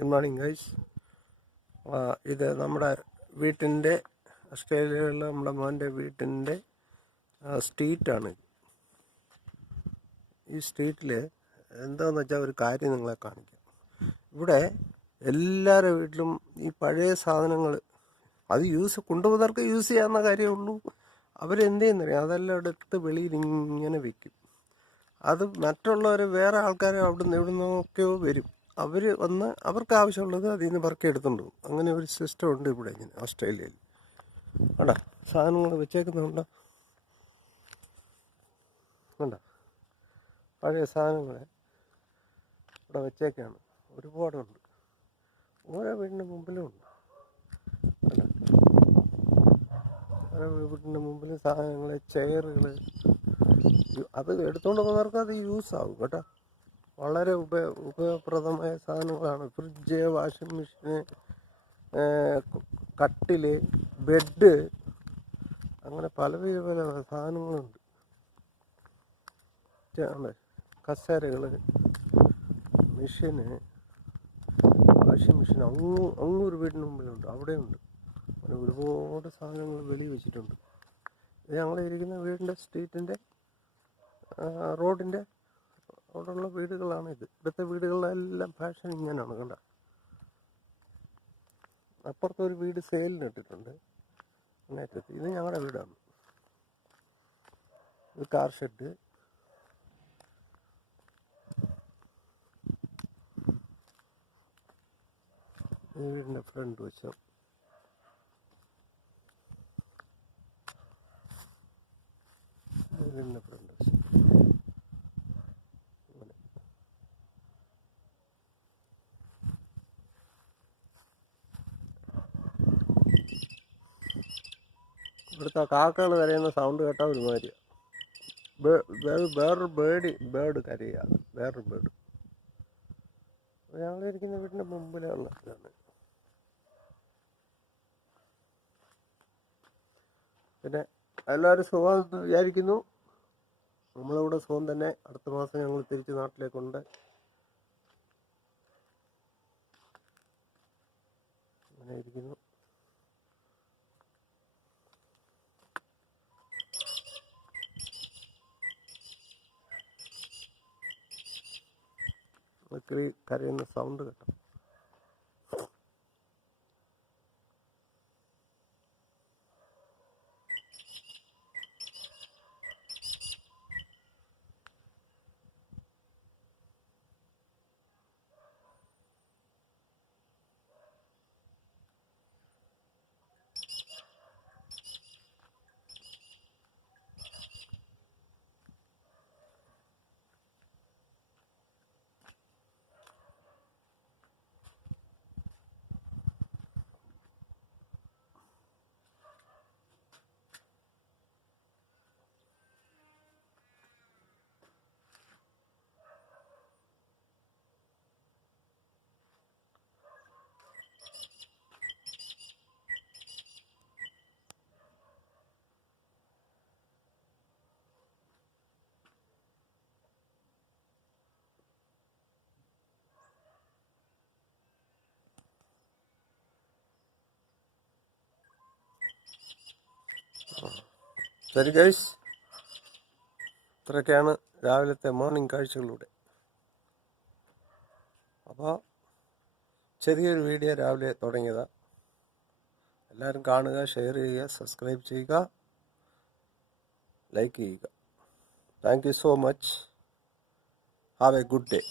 Good morning guys. ഇത് നമ്മുടെ വീട്ടിൻ്റെ ഓസ്ട്രേലിയയിലുള്ള നമ്മുടെ മോൻ്റെ വീട്ടിൻ്റെ സ്ട്രീറ്റാണ്. ഈ സ്ട്രീറ്റിൽ എന്താണെന്ന് വെച്ചാൽ ഒരു കാര്യം നിങ്ങളെ കാണിക്കാം. ഇവിടെ എല്ലാവരുടെ വീട്ടിലും ഈ പഴയ സാധനങ്ങൾ അത് കൊണ്ടുപോകുന്നവർക്ക് യൂസ് ചെയ്യാവുന്ന കാര്യമേ ഉള്ളൂ. അവരെന്ത് ചെയ്യുന്നറിയാം, അതെല്ലാം എടുത്ത് വെളിയിൽ ഇങ്ങനെ വെക്കും. അത് മറ്റുള്ളവർ വേറെ ആൾക്കാർ അവിടുന്ന് എവിടുന്നൊക്കെയോ വരും. അവർ വന്ന് അവർക്ക് ആവശ്യമുള്ളത് അതിൽ നിന്ന് പറക്കി എടുത്തുകൊണ്ട് പോകും. അങ്ങനെ ഒരു സിസ്റ്റം ഉണ്ട് ഇവിടെ ഇങ്ങനെ ഓസ്ട്രേലിയയിൽ. വേണ്ട സാധനങ്ങൾ വെച്ചേക്കുന്നുണ്ടോ, വേണ്ട പഴയ സാധനങ്ങൾ ഇവിടെ വെച്ചേക്കാണ്. ഒരുപാടുണ്ട്, ഓരോ വീടിൻ്റെ മുമ്പിലും ഉണ്ട്. ഓരോ വീടിൻ്റെ മുമ്പിലും സാധനങ്ങൾ, ചെയറുകൾ, അത് എടുത്തുകൊണ്ട് പോകുന്നവർക്ക് അത് യൂസ് ആവും കേട്ടോ. വളരെ ഉപയോഗപ്രദമായ സാധനങ്ങളാണ്. ഫ്രിഡ്ജ്, വാഷിംഗ് മെഷീന്, കട്ടില്, ബെഡ്, അങ്ങനെ പല സാധനങ്ങളുണ്ട്. കസേരകൾ, മെഷീന്, വാഷിംഗ് മെഷീൻ അങ്ങൊരു വീടിന് മുമ്പിലുണ്ട്, അവിടെയുണ്ട്. അങ്ങനെ ഒരുപാട് സാധനങ്ങൾ വെളിയിൽ വെച്ചിട്ടുണ്ട്. ഇത് ഞങ്ങളിരിക്കുന്ന വീടിൻ്റെ സ്ട്രീറ്റിൻ്റെ റോഡിൻ്റെ അവിടെയുള്ള വീടുകളാണ് ഇത്. ഇവിടുത്തെ വീടുകളിലെല്ലാം ഫാഷൻ ഇങ്ങനെയാണ് കണ്ട. അപ്പുറത്തൊരു വീട് സെയിലിന് ഇട്ടിട്ടുണ്ട് അങ്ങേറ്റത്ത്. ഇത് ഞങ്ങളുടെ വീടാണ്. ഇത് കാർ ഷെഡ്. ഈ വീടിൻ്റെ ഫ്രണ്ട് വശം. വീടിൻ്റെ ഫ്രണ്ട് വശം ഇവിടുത്തെ കാക്കകൾ കരയുന്ന സൗണ്ട് കേട്ടാൽ ഒരുമാതിരിയാണ്. വേറൊരു ബേർഡ് കരയുക, വേറൊരു ബേർഡ്. ഞങ്ങളിരിക്കുന്ന വീടിൻ്റെ മുമ്പിലുള്ള ഇതാണ്. പിന്നെ എല്ലാവരും സുഖമെന്ന് വിചാരിക്കുന്നു. നമ്മളിവിടെ സുഖം തന്നെ. അടുത്ത മാസം ഞങ്ങൾ തിരിച്ച് നാട്ടിലേക്കുണ്ട്. അങ്ങനെ ഇരിക്കുന്നു. കരയുന്ന സൗണ്ട് കേട്ടോ. ശരി ഗൈസ്, ഇത്രയൊക്കെയാണ് രാവിലത്തെ മോർണിംഗ് കാഴ്ചകളിലൂടെ. അപ്പോൾ ചെറിയൊരു വീഡിയോ രാവിലെ തുടങ്ങിയതാണ്. എല്ലാവരും കാണുക, ഷെയർ ചെയ്യുക, സബ്സ്ക്രൈബ് ചെയ്യുക, ലൈക്ക് ചെയ്യുക. Thank you so much. Have A good day.